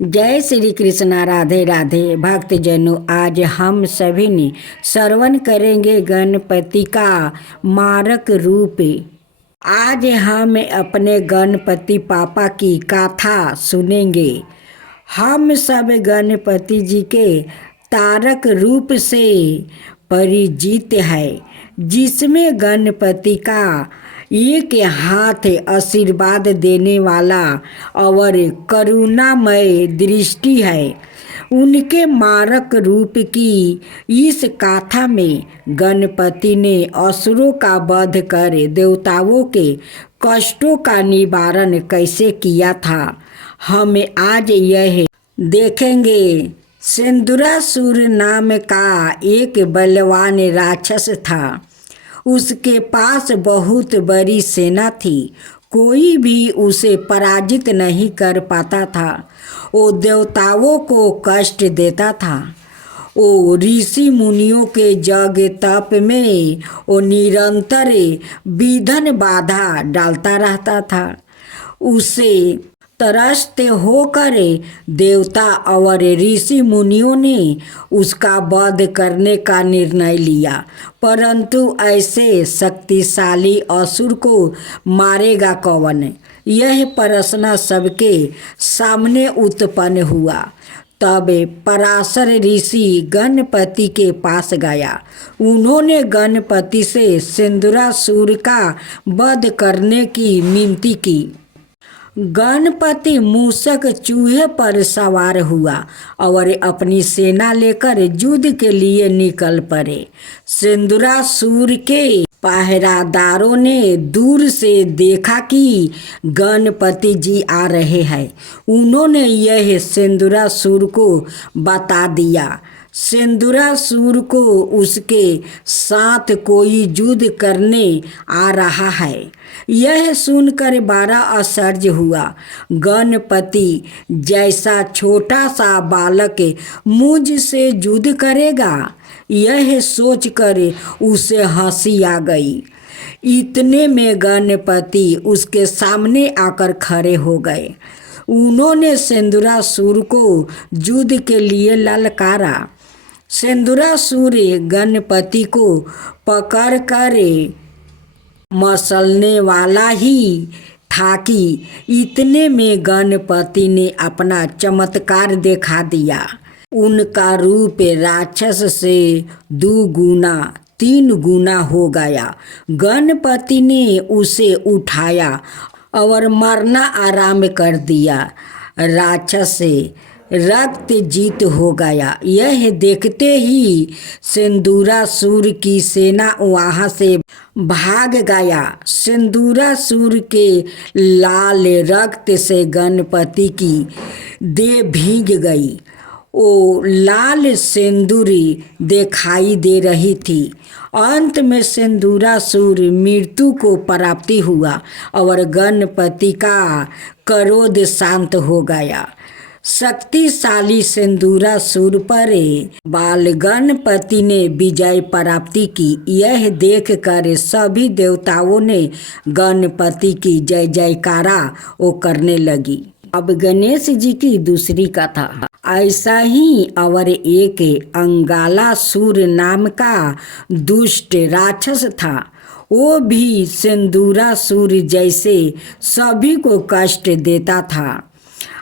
जय श्री कृष्णा। राधे राधे भक्तजनों, आज हम सभी ने श्रवण करेंगे गणपति का मारक रूप। आज हम अपने गणपति पापा की गाथा सुनेंगे। हम सब गणपति जी के तारक रूप से परिचित है, जिसमें गणपति का एक हाथ आशीर्वाद देने वाला और करुणामय दृष्टि है। उनके मारक रूप की इस गाथा में गणपति ने असुरों का वध कर देवताओं के कष्टों का निवारण कैसे किया था, हम आज यह देखेंगे। सिंदूरासुर नाम का एक बलवान राक्षस था। उसके पास बहुत बड़ी सेना थी। कोई भी उसे पराजित नहीं कर पाता था। वो देवताओं को कष्ट देता था। वो ऋषि मुनियों के जग तप में वो निरंतर विघ्न बाधा डालता रहता था। उसे त्रस्त होकर देवता और ऋषि मुनियों ने उसका वध करने का निर्णय लिया, परंतु ऐसे शक्तिशाली असुर को मारेगा कौन, यह प्रश्न सबके सामने उत्पन्न हुआ। तब पराशर ऋषि गणपति के पास गया। उन्होंने गणपति से सिंदूरासुर का वध करने की विनती की। गणपति मूषक चूहे पर सवार हुआ और अपनी सेना लेकर युद्ध के लिए निकल पड़े। सिंदूरासुर के पहरादारों ने दूर से देखा कि गणपति जी आ रहे हैं। उन्होंने यह सिंदूरासुर को बता दिया। सिंदूरासुर को उसके साथ कोई युद्ध करने आ रहा है। यह सुनकर बड़ा आश्चर्य हुआ। गणपति जैसा छोटा सा बालक मुझसे युद्ध करेगा, यह सोचकर उसे हंसी आ गई। इतने में गणपति उसके सामने आकर खड़े हो गए। उन्होंने सिंदूरासुर को युद्ध के लिए ललकारा। सिंदूरासुर गणपति को पकड़ कर मसलने वाला ही था कि इतने में गणपति ने अपना चमत्कार दिखा दिया। उनका रूप राक्षस से 2 गुना 3 गुना हो गया। गणपति ने उसे उठाया और मरना आराम कर दिया। राक्षस से रक्त जीत हो गया। यह देखते ही सिंदूरासुर की सेना वहाँ से भाग गया। सिंदूरासुर के लाल रक्त से गणपति की देह भीग गई। वो लाल सिंदूरी दिखाई दे रही थी। अंत में सिंदूरासुर मृत्यु को प्राप्ति हुआ और गणपति का क्रोध शांत हो गया। शक्तिशाली सिंदूरासुर पर बाल गणपति ने विजय प्राप्ति की। यह देखकर सभी देवताओं ने गणपति की जय जयकारा वो करने लगी। अब गणेश जी की दूसरी कथा। ऐसा ही और एक अंगालासुर नाम का दुष्ट राक्षस था। वो भी सिंदूरासुर जैसे सभी को कष्ट देता था।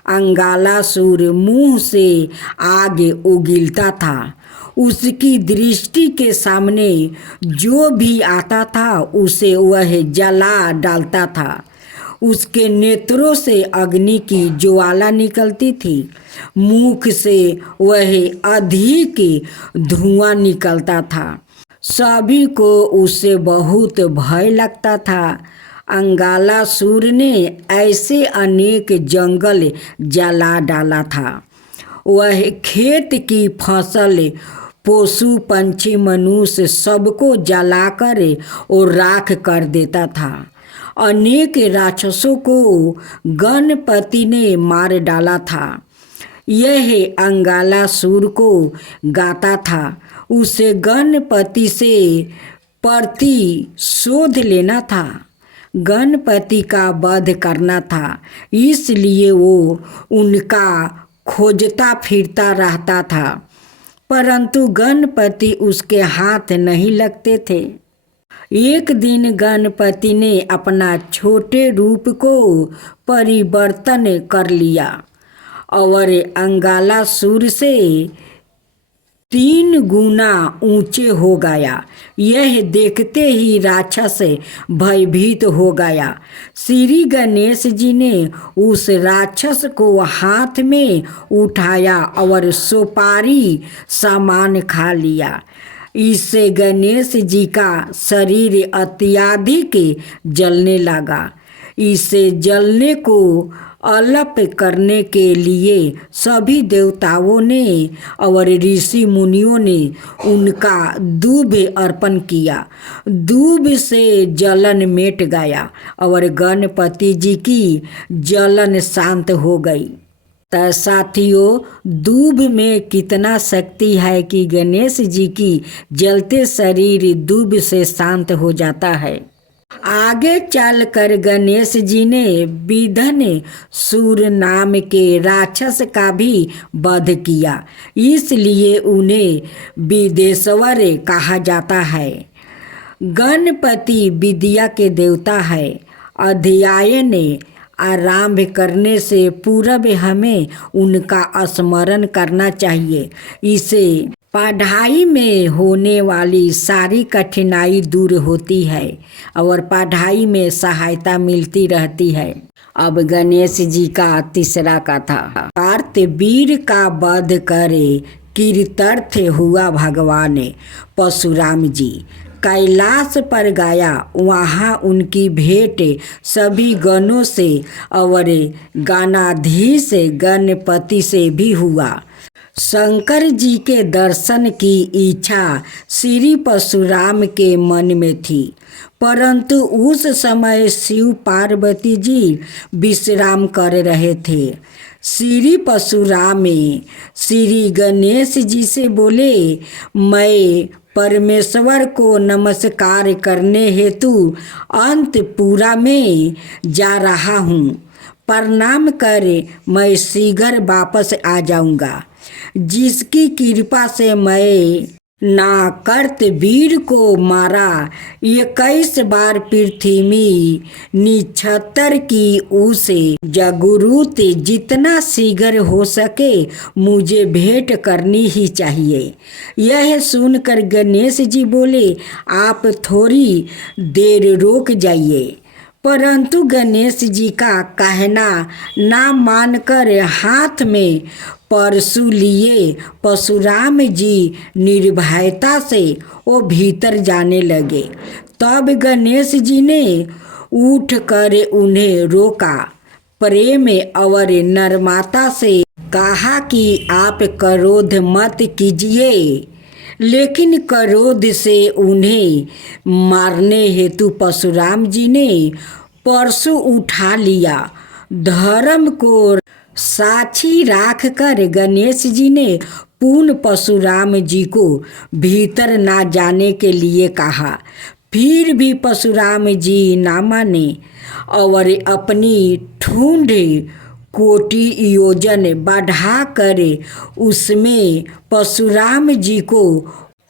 अंगालासुर मुंह से आग उगलता था। उसकी दृष्टि के सामने जो भी आता था उसे वह जला डालता था। उसके नेत्रों से अग्नि की ज्वाला निकलती थी। मुख से वह अधिक धुआं निकलता था। सभी को उससे बहुत भय लगता था। अंगालासुर ने ऐसे अनेक जंगल जला डाला था। वह खेत की फसल, पशु पंछी, मनुष्य सबको जलाकर और राख कर देता था। अनेक राक्षसों को गणपति ने मार डाला था। यह अंगालासुर को गाता था। उसे गणपति से प्रतिशोध लेना था। गणपति का वध करना था, इसलिए वो उनका खोजता फिरता रहता था, परंतु गणपति उसके हाथ नहीं लगते थे। एक दिन गणपति ने अपना छोटे रूप को परिवर्तन कर लिया और अंगालासुर से 3 गुना ऊंचे हो गया। यह देखते ही राक्षस भयभीत हो गया। श्री गणेश जी ने उस राक्षस को हाथ में उठाया और सुपारी सामान खा लिया। इससे गणेश जी का शरीर अत्यधिक जलने लगा। इसे जलने को अलप करने के लिए सभी देवताओं ने और ऋषि मुनियों ने उनका दूब अर्पण किया। दूब से जलन मिट गया और गणपति जी की जलन शांत हो गई। तो साथियों, दूब में कितना शक्ति है कि गणेश जी की जलते शरीर दूब से शांत हो जाता है। आगे चलकर गणेश जी ने विधन सूर नाम के राक्षस का भी वध किया, इसलिए उन्हें विदेश्वर कहा जाता है। गणपति विद्या के देवता है। अध्ययन आरंभ करने से पूर्व हमें उनका स्मरण करना चाहिए। इसे पढ़ाई में होने वाली सारी कठिनाई दूर होती है और पढ़ाई में सहायता मिलती रहती है। अब गणेश जी का तीसरा कथा। कार्तवीर का वध करे कीर्तर्थ हुआ भगवान परशुराम जी। कैलाश पर गया, वहाँ उनकी भेंट सभी गणों से और गणाधीश गणपति से भी हुआ। शंकर जी के दर्शन की इच्छा श्री परशुराम के मन में थी, परंतु उस समय शिव पार्वती जी विश्राम कर रहे थे। श्री परशुराम श्री गणेश जी से बोले, मैं परमेश्वर को नमस्कार करने हेतु अंतपुरा में जा रहा हूँ। प्रणाम कर मैं शीघ्र वापस आ जाऊँगा। जिसकी कृपा से मैं ना कार्तवीर को मारा, 21 बार पृथ्वी निछतर की उसे जागृत, जितना शीघ्र हो सके मुझे भेंट करनी ही चाहिए। यह सुनकर गणेश जी बोले, आप थोड़ी देर रुक जाइए। परंतु गणेश जी का कहना ना मानकर हाथ में परशु लिए परशुराम जी निर्भयता से वो भीतर जाने लगे। तब गणेश जी ने उठ कर उन्हें रोका, प्रेम और नम्रता से कहा कि आप क्रोध मत कीजिए। लेकिन क्रोध से उन्हें मारने हेतु परशुराम जी ने परशु उठा लिया। धर्म को साक्षी राख कर गणेश जी ने पुनः परशुराम जी को भीतर ना जाने के लिए कहा। फिर भी परशुराम जी ना माने और अपनी ठूंठ कोटि योजन बढ़ा कर उसमें परशुराम जी को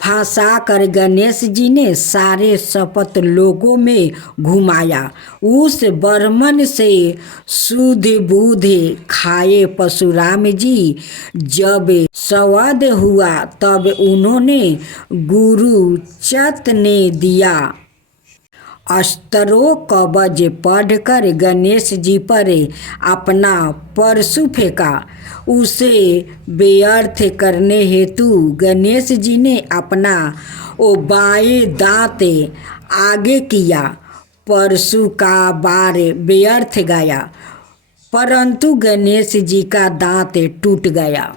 फंसा कर गणेश जी ने सारे सप्त लोकों में घुमाया। उस ब्रह्मन से शुद्ध बुद्ध खाए परशुराम जी जब स्वाद हुआ, तब उन्होंने गुरु चत ने दिया अस्त्रों कवच पढ़कर गणेश जी पर अपना परशु फेंका। उसे व्यर्थ करने हेतु गणेश जी ने अपना वो बाएं दांत आगे किया। परशु का बार व्यर्थ गया, परंतु गणेश जी का दांत टूट गया।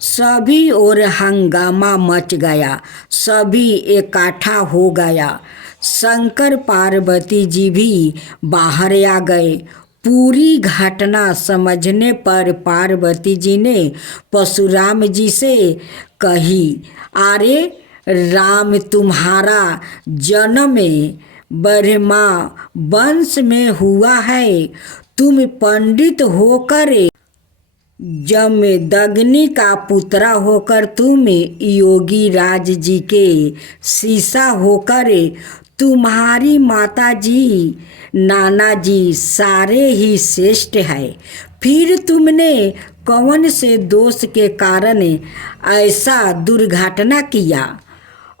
सभी ओर हंगामा मच गया, सभी इकट्ठा हो गया। शंकर पार्वती जी भी बाहर आ गए। पूरी घटना समझने पर पार्वती जी ने परशुराम जी से कही, अरे राम, तुम्हारा जन्म ब्रह्मा वंश में हुआ है। तुम पंडित होकर जमदग्नि का पुत्रा होकर तुम योगी राज जी के शीशा होकर तुम्हारी माता जी नाना जी सारे ही श्रेष्ठ है। फिर तुमने कौन से दोष के कारण ऐसा दुर्घटना किया?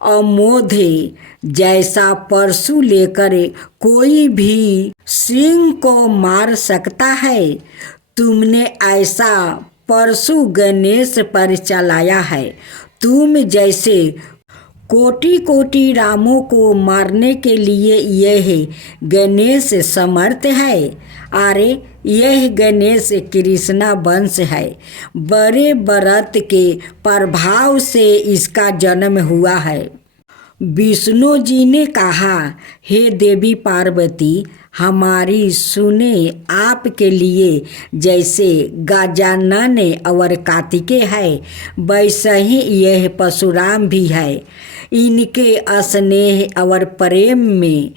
अमोधे जैसा परशु लेकर कोई भी सिंह को मार सकता है, तुमने ऐसा परशु गणेश पर चलाया है। तुम जैसे कोटि कोटि रामों को मारने के लिए यह गणेश समर्थ है। अरे यह गणेश कृष्णा वंश है। बड़े व्रत के प्रभाव से इसका जन्म हुआ है। विष्णु जी ने कहा, हे देवी पार्वती, हमारी सुने, आपके लिए जैसे गजानन और कार्तिकेय है, वैसे ही यह परशुराम भी है। इनके स्नेह और प्रेम में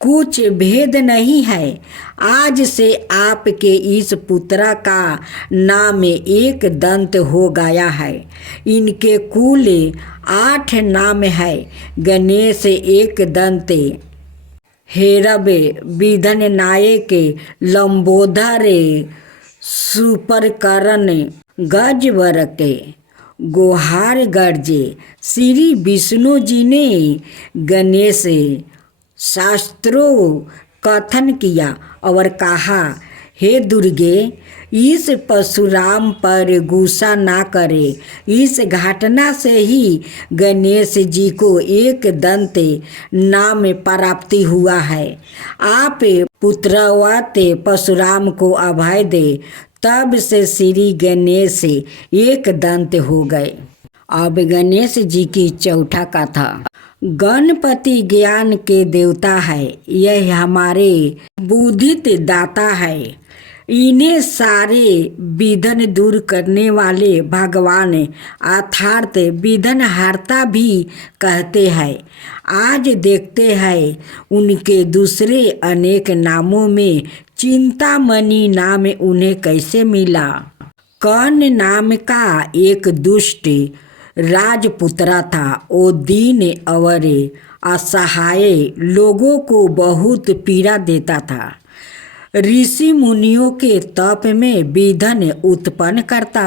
कुछ भेद नहीं है। आज से आपके इस पुत्र का नाम एक दंत हो गया है। इनके कुल 8 नाम है। गणेश एक दंत, हेरब, विधन नायक, लंबोदर, सुपरकरण, गजवरक, गोहार गर्जे। श्री विष्णु जी ने गणेश शास्त्रों कथन किया और कहा, हे दुर्गे, इस परशुराम पर गुस्सा ना करे। इस घटना से ही गणेश जी को एक दंत नाम प्राप्ति हुआ है। आप पुत्रवत परशुराम को अभय दे, तब से श्री गणेश एक दंत हो गए। अब गणेश जी की चौथा कथा। गणपति ज्ञान के देवता है। यह हमारे बुद्धित दाता है। इन्हें सारे विघ्न दूर करने वाले भगवान अर्थात विघ्नहर्ता भी कहते हैं। आज देखते हैं उनके दूसरे अनेक नामों में चिंतामणि नाम उन्हें कैसे मिला। कर्ण नाम का एक दुष्ट राजपुत्र था। वो दीन और असहाय लोगों को बहुत पीड़ा देता था। ऋषि मुनियों के तप में विघ्न उत्पन्न करता।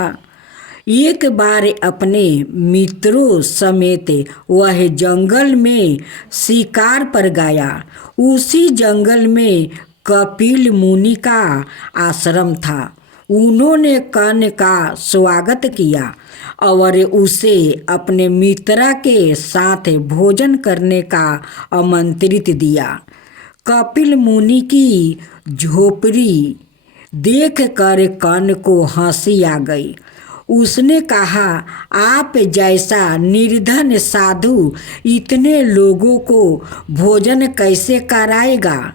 एक बार अपने मित्रों समेत वह जंगल में शिकार पर गया। उसी जंगल में कपिल मुनि का आश्रम था। उन्होंने कर्ण का स्वागत किया और उसे अपने मित्र के साथ भोजन करने का आमंत्रित दिया। कपिल मुनि की झोपड़ी देखकर कर्ण को हंसी आ गई। उसने कहा, आप जैसा निर्धन साधु इतने लोगों को भोजन कैसे कराएगा?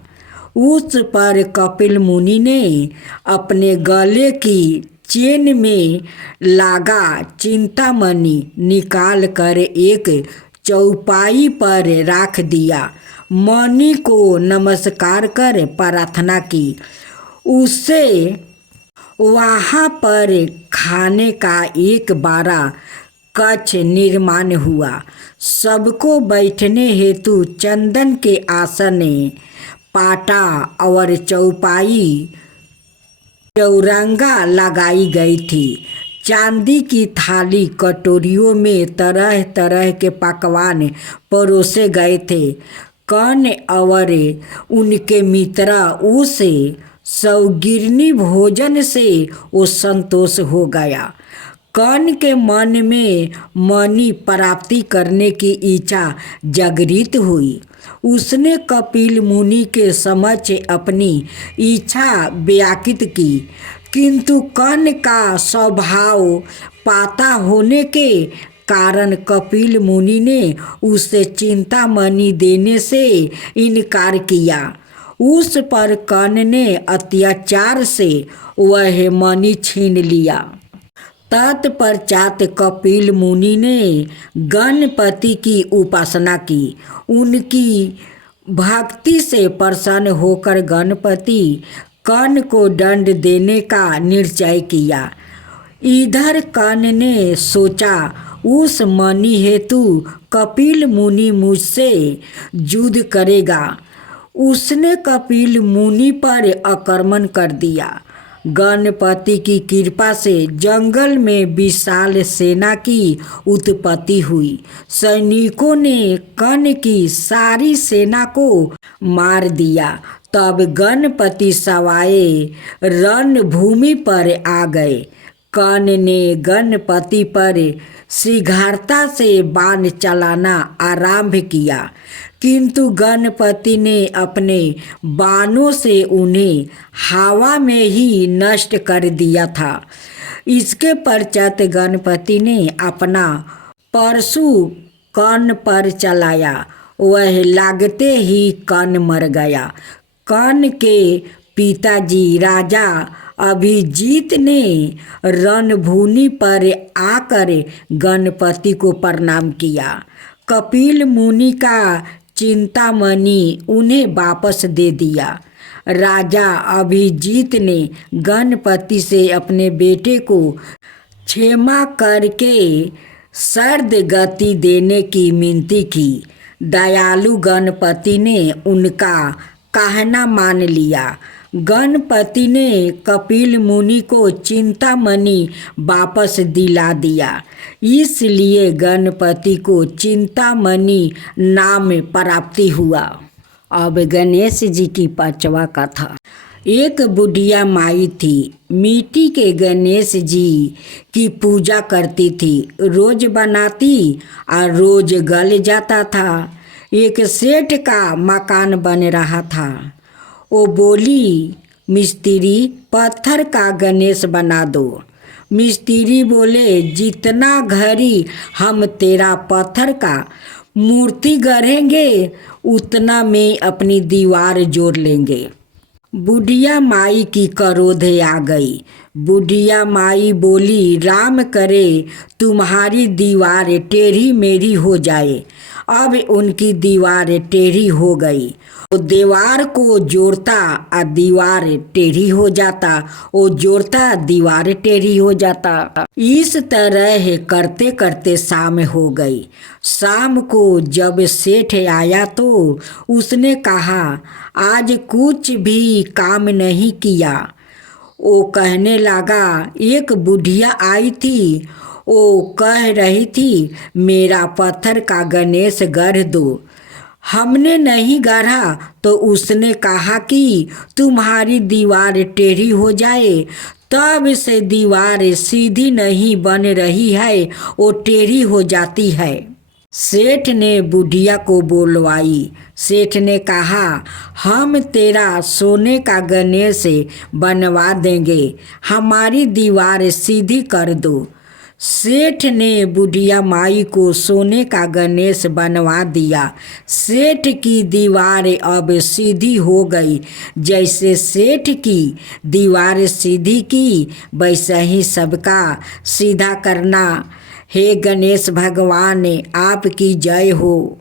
उस पर कपिल मुनि ने अपने गले की चेन में लगा चिंतामणि निकाल कर एक चौपाई पर रख दिया। मणि को नमस्कार कर प्रार्थना की। उससे वहाँ पर खाने का एक बड़ा कक्ष निर्माण हुआ। सबको बैठने हेतु चंदन के आसन, पाटा और चौपाई चौरंगा लगाई गई थी। चांदी की थाली कटोरियों में तरह तरह के पकवान परोसे गए थे। कर्ण और उनके मित्र उस सौगिरनी भोजन से वो संतोष हो गया। कर्ण के मन में मणि प्राप्ति करने की इच्छा जागृत हुई। उसने कपिल मुनि के समक्ष अपनी इच्छा व्यक्त की, किंतु कर्ण का स्वभाव पाता होने के कारण कपिल मुनि ने उसे चिंतामणि देने से इनकार किया। उस पर कर्ण ने अत्याचार से वह मणि छीन लिया। तत्पश्चात कपिल मुनि ने गणपति की उपासना की। उनकी भक्ति से प्रसन्न होकर गणपति कर्ण को दंड देने का निश्चय किया। इधर कर्ण ने सोचा उस मणि हेतु कपिल मुनि मुझसे युद्ध करेगा। उसने कपिल मुनि पर आक्रमण कर दिया। गणपति की कृपा से जंगल में विशाल सेना की उत्पत्ति हुई। सैनिकों ने कर्ण की सारी सेना को मार दिया। तब गणपति सवाए रणभूमि पर आ गए। कर्ण ने गणपति पर शीघ्रता से बाण चलाना आरंभ किया, किंतु गणपति ने अपने बाणों से उन्हें हवा में ही नष्ट कर दिया था। इसके पश्चात गणपति ने अपना परशु कर्ण पर चलाया। वह लागते ही कर्ण मर गया। कर्ण के पिताजी राजा अभिजीत ने रणभूमि पर आकर गणपति को प्रणाम किया। कपिल मुनि का चिंतामणि उन्हें वापस दे दिया। राजा अभिजीत ने गणपति से अपने बेटे को क्षमा करके सर्द गति देने की विनती की। दयालु गणपति ने उनका कहना मान लिया। गणपति ने कपिल मुनि को चिंतामणि वापस दिला दिया। इसलिए गणपति को चिंतामणि नाम प्राप्ति हुआ। अब गणेश जी की पांचवा कथा। एक बुढ़िया माई थी। मिट्टी के गणेश जी की पूजा करती थी। रोज बनाती और रोज गल जाता था। एक सेठ का मकान बन रहा था। वो बोली, मिस्त्री पत्थर का गणेश बना दो। मिस्त्री बोले, जितना घड़ी हम तेरा पत्थर का मूर्ति गढ़ेंगे उतना में अपनी दीवार जोड़ लेंगे। बुढ़िया माई की क्रोध आ गई। बुढ़िया माई बोली, राम करे तुम्हारी दीवार टेढ़ी मेढ़ी हो जाए। अब उनकी दीवार टेढ़ी हो गई। वो दीवार को जोड़ता और दीवार टेढ़ी हो जाता, वो जोड़ता दीवार टेढ़ी हो जाता। इस तरह करते करते शाम हो गई। शाम को जब सेठ आया तो उसने कहा, आज कुछ भी काम नहीं किया। वो कहने लगा, एक बुढ़िया आई थी। वो कह रही थी, मेरा पत्थर का गणेश गढ़ दो। हमने नहीं गढ़ा तो उसने कहा कि तुम्हारी दीवार टेढ़ी हो जाए। तब से दीवार सीधी नहीं बन रही है, वो टेढ़ी हो जाती है। सेठ ने बुढ़िया को बुलवाई। सेठ ने कहा, हम तेरा सोने का गणेश बनवा देंगे, हमारी दीवार सीधी कर दो। सेठ ने बुढ़िया माई को सोने का गणेश बनवा दिया। सेठ की दीवार अब सीधी हो गई। जैसे सेठ की दीवार सीधी की, वैसे ही सबका सीधा करना। हे गणेश भगवान, आपकी जय हो।